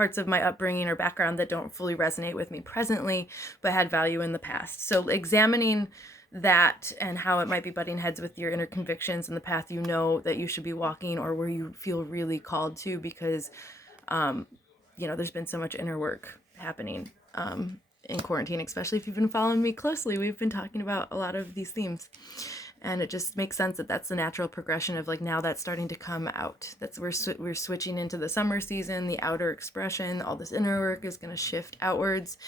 parts of my upbringing or background that don't fully resonate with me presently, but had value in the past. So examining that and how it might be butting heads with your inner convictions and the path you know that you should be walking, or where you feel really called to, because there's been so much inner work happening in quarantine, especially if you've been following me closely. We've been talking about a lot of these themes, and it just makes sense that that's the natural progression of like, now that's starting to come out. That's we're switching into the summer season, the outer expression, all this inner work is going to shift outwards,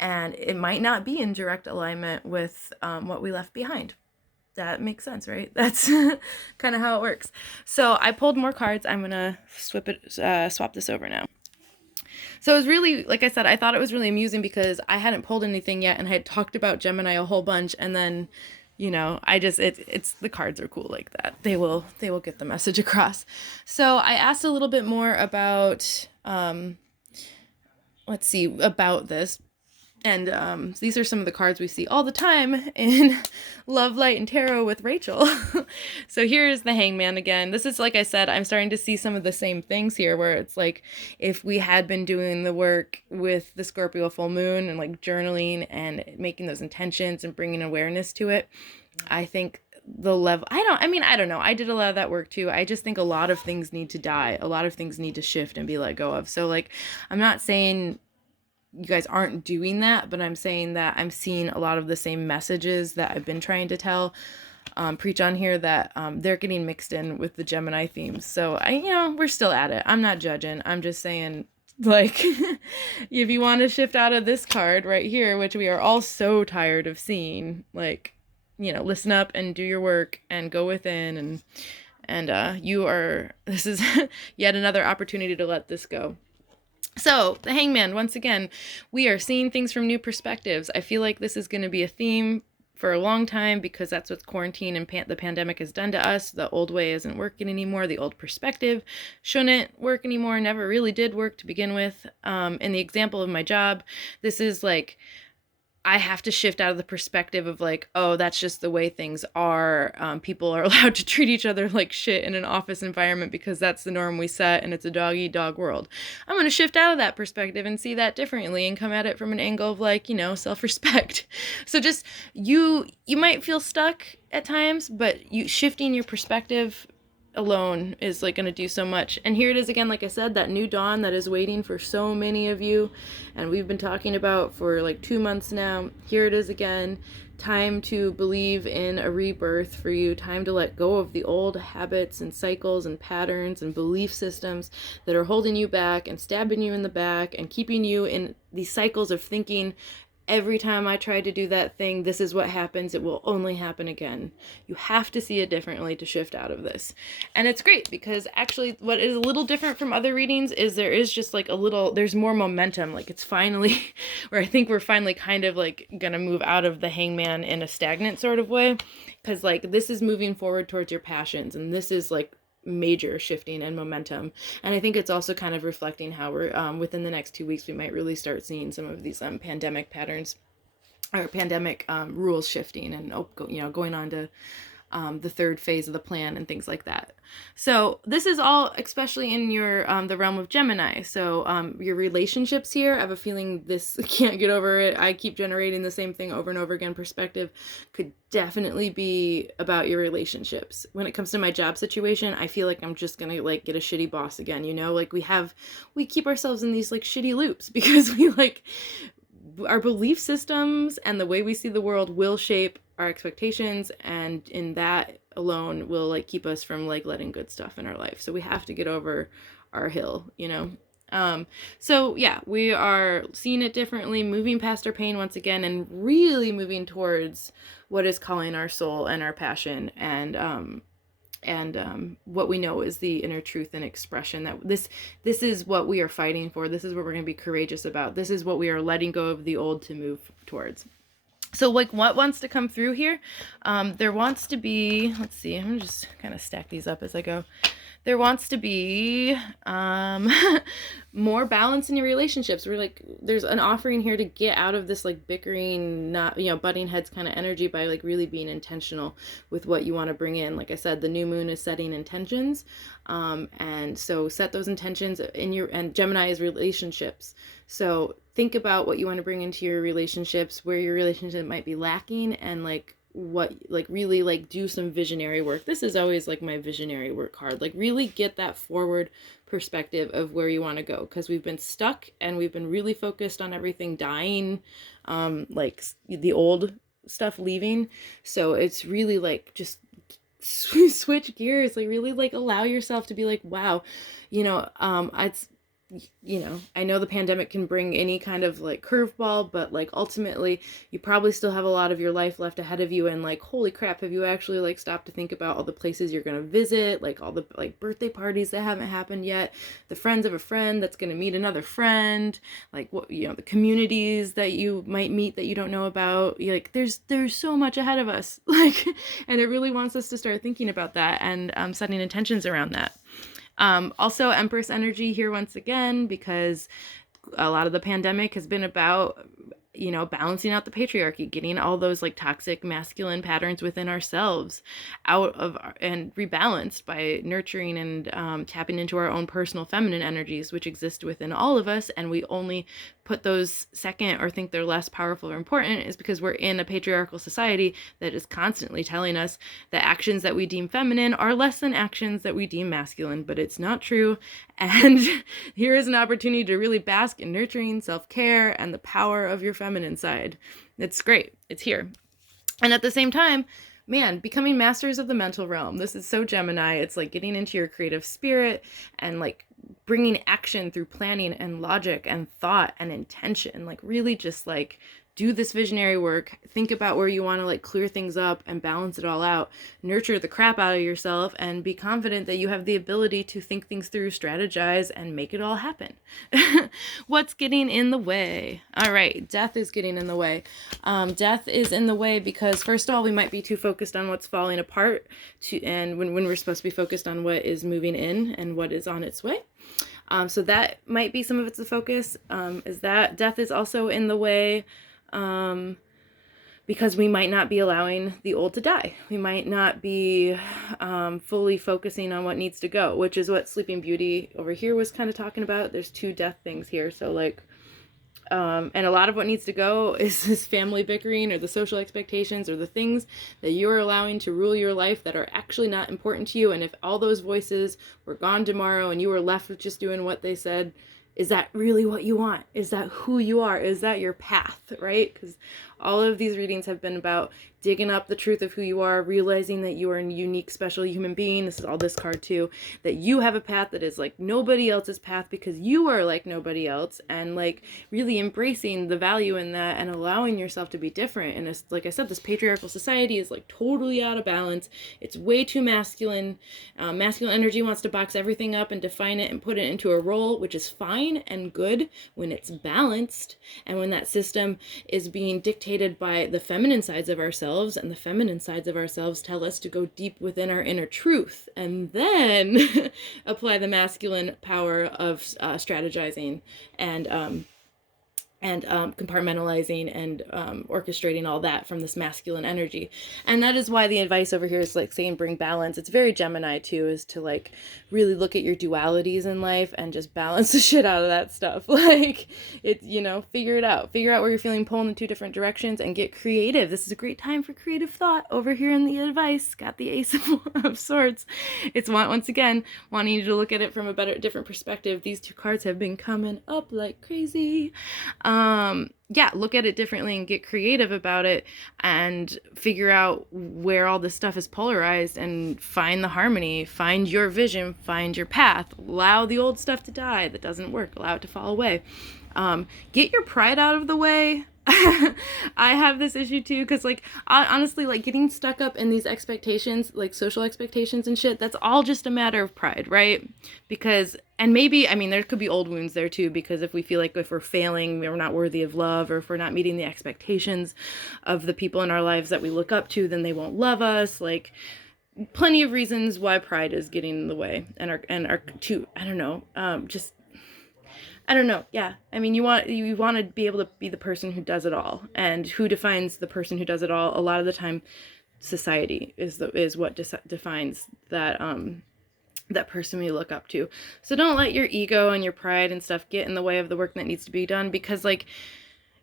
and it might not be in direct alignment with what we left behind. That makes sense, right? That's kind of how it works. So I pulled more cards. I'm gonna swap this over now. So it was really, like I said, I thought it was really amusing because I hadn't pulled anything yet, and I had talked about Gemini a whole bunch, and then, it's the cards are cool like that. They will get the message across. So I asked a little bit more about, about this. And these are some of the cards we see all the time in Love, Light, and Tarot with Rachel. So here is the Hangman again. This is, like I said, I'm starting to see some of the same things here, where it's like if we had been doing the work with the Scorpio full moon and like journaling and making those intentions and bringing awareness to it, I think the level, I don't know. I did a lot of that work too. I just think a lot of things need to die. A lot of things need to shift and be let go of. So like, I'm not saying you guys aren't doing that, but I'm saying that I'm seeing a lot of the same messages that I've been trying to preach on here, that they're getting mixed in with the Gemini themes. So we're still at it. I'm not judging. I'm just saying, like, if you want to shift out of this card right here, which we are all so tired of seeing, like, listen up and do your work and go within, and this is yet another opportunity to let this go. So, the Hangman, once again, we are seeing things from new perspectives. I feel like this is going to be a theme for a long time, because that's what quarantine and the pandemic has done to us. The old way isn't working anymore. The old perspective shouldn't work anymore, never really did work to begin with. In the example of my job, this is like, I have to shift out of the perspective of like, oh, that's just the way things are. People are allowed to treat each other like shit in an office environment because that's the norm we set, and it's a dog-eat-dog world. I'm going to shift out of that perspective and see that differently and come at it from an angle of like, self-respect. So just, you might feel stuck at times, but you shifting your perspective alone is like going to do so much. And here it is again, like I said, that new dawn that is waiting for so many of you, and we've been talking about for like 2 months now. Here it is again, time to believe in a rebirth for you, time to let go of the old habits and cycles and patterns and belief systems that are holding you back and stabbing you in the back and keeping you in these cycles of thinking, every time I try to do that thing, this is what happens. It will only happen again. You have to see it differently to shift out of this. And it's great because actually what is a little different from other readings is there is just like there's more momentum. Like it's finally, where I think we're finally kind of like gonna move out of the Hangman in a stagnant sort of way. Because like this is moving forward towards your passions, and this is like major shifting and momentum. And I think it's also kind of reflecting how we're within the next 2 weeks we might really start seeing some of these pandemic patterns or pandemic rules shifting and going on to the third phase of the plan and things like that. So this is all especially in your the realm of Gemini. So your relationships here, I have a feeling this can't get over it, I keep generating the same thing over and over again perspective, could definitely be about your relationships. When it comes to my job situation, I feel like I'm just gonna like get a shitty boss again, like we keep ourselves in these like shitty loops because we like our belief systems and the way we see the world will shape our expectations, and in that alone will like keep us from like letting good stuff in our life. So we have to get over our hill, so yeah, we are seeing it differently, moving past our pain once again, and really moving towards what is calling our soul and our passion, and what we know is the inner truth and expression, that this is what we are fighting for. This is what we're going to be courageous about. This is what we are letting go of the old to move towards. So like what wants to come through here? There wants to be, let's see, I'm gonna just kind of stack these up as I go. There wants to be more balance in your relationships. We're like, there's an offering here to get out of this like bickering, not, butting heads kind of energy by like really being intentional with what you want to bring in. Like I said, the new moon is setting intentions. And so set those intentions in and Gemini is relationships. So think about what you want to bring into your relationships, where your relationship might be lacking, and like what, like really like do some visionary work. This is always like my visionary work card. Like really get that forward perspective of where you want to go, because we've been stuck and we've been really focused on everything dying, like the old stuff leaving. So it's really like just switch gears, like really like allow yourself to be like, wow, it's, I know the pandemic can bring any kind of like curveball, but like ultimately you probably still have a lot of your life left ahead of you. And like, holy crap, have you actually like stopped to think about all the places you're going to visit, like all the like birthday parties that haven't happened yet, the friends of a friend that's going to meet another friend, like what, the communities that you might meet that you don't know about. Like there's so much ahead of us, like, and it really wants us to start thinking about that and setting intentions around that. Also Empress energy here once again, because a lot of the pandemic has been about, balancing out the patriarchy, getting all those like toxic masculine patterns within ourselves out of and rebalanced by nurturing and tapping into our own personal feminine energies, which exist within all of us. And we only put those second or think they're less powerful or important is because we're in a patriarchal society that is constantly telling us that actions that we deem feminine are less than actions that we deem masculine, but it's not true. And here is an opportunity to really bask in nurturing, self-care, and the power of your feminine side. It's great. It's here. And at the same time, man, becoming masters of the mental realm. This is so Gemini. It's like getting into your creative spirit and like bringing action through planning and logic and thought and intention. Like really just like do this visionary work, think about where you want to like clear things up and balance it all out, nurture the crap out of yourself, and be confident that you have the ability to think things through, strategize, and make it all happen. What's getting in the way? All right, death is getting in the way. Death is in the way because first of all, we might be too focused on what's falling apart and when we're supposed to be focused on what is moving in and what is on its way. So that might be some of its focus, is that death is also in the way because we might not be allowing the old to die. We might not be fully focusing on what needs to go, which is what Sleeping Beauty over here was kind of talking about. There's two death things here. So like, and a lot of what needs to go is this family bickering or the social expectations or the things that you're allowing to rule your life that are actually not important to you. And if all those voices were gone tomorrow and you were left with just doing what they said, is that really what you want? Is that who you are? Is that your path, right? Because all of these readings have been about digging up the truth of who you are, realizing that you are a unique, special human being. This is all this card too, that you have a path that is like nobody else's path because you are like nobody else, and like really embracing the value in that and allowing yourself to be different. And it's, like I said, this patriarchal society is like totally out of balance. It's way too masculine. Masculine energy wants to box everything up and define it and put it into a role, which is fine and good when it's balanced and when that system is being dictated by the feminine sides of ourselves, and the feminine sides of ourselves tell us to go deep within our inner truth and then apply the masculine power of strategizing and compartmentalizing and orchestrating all that from this masculine energy. And that is why the advice over here is like saying bring balance. It's very Gemini too, is to like really look at your dualities in life and just balance the shit out of that stuff. Like it, figure it out. Figure out where you're feeling pulled in two different directions and get creative. This is a great time for creative thought over here in the advice. Got the Ace of Swords. It's once again wanting you to look at it from a different perspective. These two cards have been coming up like crazy. Look at it differently and get creative about it and figure out where all this stuff is polarized and find the harmony, find your vision, find your path, allow the old stuff to die that doesn't work, allow it to fall away. Get your pride out of the way. I have this issue too, because like honestly, like getting stuck up in these expectations, like social expectations and shit, that's all just a matter of pride, right? Because, and maybe, I mean, there could be old wounds there too, because if we feel like if we're failing, we're not worthy of love, or if we're not meeting the expectations of the people in our lives that we look up to, then they won't love us. Like, plenty of reasons why pride is getting in the way, and our too, I don't know, just I don't know. Yeah. I mean, you want to be able to be the person who does it all. And who defines the person who does it all? A lot of the time, society is what defines that person we look up to. So don't let your ego and your pride and stuff get in the way of the work that needs to be done, because like,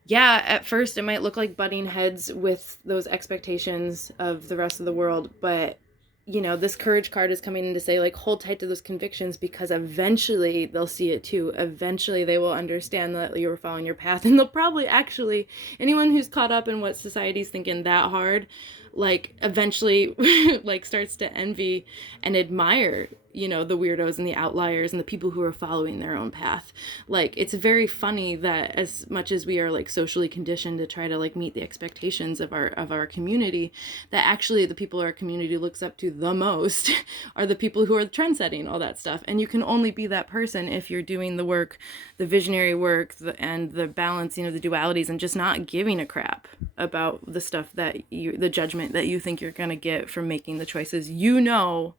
yeah, at first it might look like butting heads with those expectations of the rest of the world, but you know, this courage card is coming in to say, like, hold tight to those convictions, because eventually they'll see it too. Eventually they will understand that you were following your path, and they'll probably actually, anyone who's caught up in what society's thinking that hard, like, eventually like starts to envy and admire, you know, the weirdos and the outliers and the people who are following their own path. Like, it's very funny that as much as we are like socially conditioned to try to like meet the expectations of our community, that actually the people our community looks up to the most are the people who are trend-setting all that stuff. And you can only be that person if you're doing the work, the visionary work, and the balancing of the dualities, and just not giving a crap about the stuff that the judgment that you think you're gonna get from making the choices you know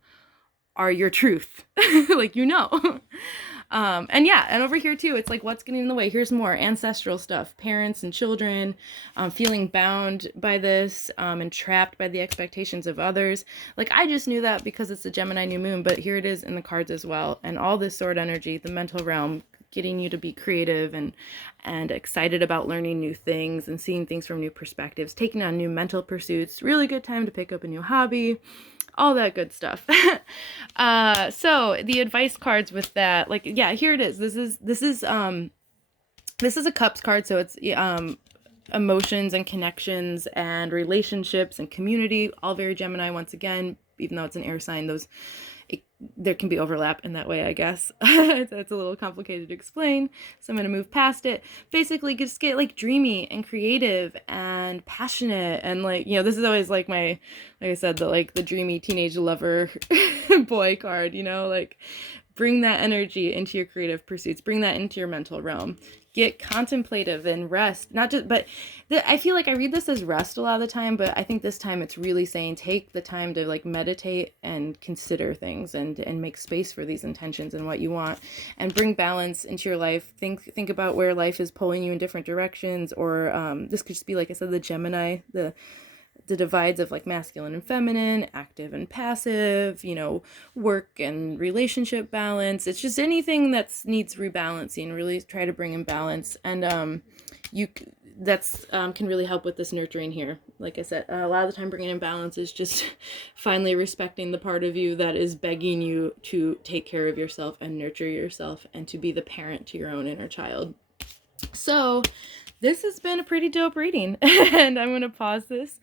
are your truth. Like, you know. And yeah, and over here too, it's like, what's getting in the way? Here's more ancestral stuff, parents and children, feeling bound by this, and trapped by the expectations of others. Like, I just knew that because it's the Gemini New Moon, but here it is in the cards as well. And all this sword energy, the mental realm, getting you to be creative and excited about learning new things and seeing things from new perspectives, taking on new mental pursuits. Really good time to pick up a new hobby, all that good stuff. So the advice cards with that, like, yeah, here it is. This is a cups card, so it's emotions and connections and relationships and community, all very Gemini once again, even though it's an air sign. There can be overlap in that way, I guess. It's a little complicated to explain, so I'm going to move past it. Basically, just get like dreamy and creative and passionate, and like, you know, this is always like like I said, the dreamy teenage lover boy card, you know, like, bring that energy into your creative pursuits, bring that into your mental realm. Get contemplative and rest. Not just, but I feel like I read this as rest a lot of the time, but I think this time it's really saying take the time to like meditate and consider things and make space for these intentions and what you want, and bring balance into your life. Think about where life is pulling you in different directions, or this could just be, like I said, the Gemini, the divides of like masculine and feminine, active and passive, you know, work and relationship balance. It's just anything that needs rebalancing. Really try to bring in balance, and that's can really help with this nurturing here. Like I said, a lot of the time bringing in balance is just finally respecting the part of you that is begging you to take care of yourself and nurture yourself and to be the parent to your own inner child. So this has been a pretty dope reading, and I'm going to pause this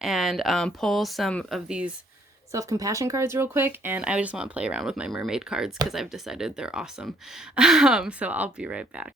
and pull some of these self-compassion cards real quick, and I just want to play around with my mermaid cards because I've decided they're awesome. So I'll be right back.